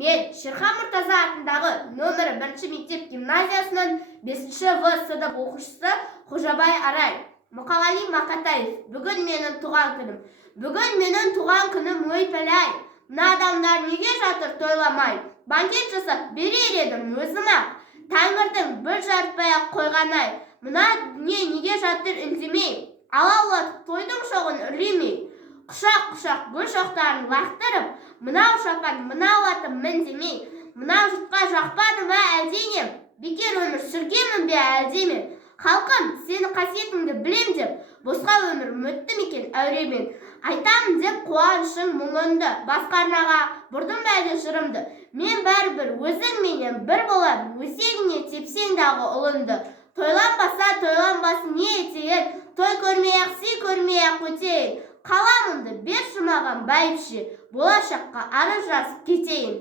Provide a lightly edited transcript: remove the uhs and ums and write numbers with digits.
Мен Шерхан Мұртаза атындағы нөмірі 1 мектеп гимназиясының 5-ші В сынып оқушысы Қожабай Арай. Мұқағали Мақатаев. Бүгін менің туған күнім. Бүгін менің туған күнім, өй-пәләй. Мына адамдар неге жатыр тойламай? Банкет жасап берер едім өзім-ақ. Тәңірдің бір жарытпай-ақ қойған-ай. Мына дүние неге жатыр үндемей? Алаулатып тойдың шоғын үрлемей. Құшақ-құшақ гүл шоқтарын лақтырып, мынау шапан, мынау атым міндемей. Мынау жұртқа жақпады ма әлденем? Бекер өмір сүргенмін бе әлдеме? Халқым, сені қасиетіңді білем деп, босқа өмір өтті мекен әуремен. Айтамын деп қуанышың мұңынды, басқа арнаға бұрдым әлде жырымды. Мен бәрібір өзің менен бір болам, өсегіне тепсең дағы ұлынды. Тойланбаса тойланбасын не етейін, той көрмей-ақ, сый көрмей-ақ өтейін. Қаламымды бер шымаған бәйбіше, болашаққа арыз жазып кетейін.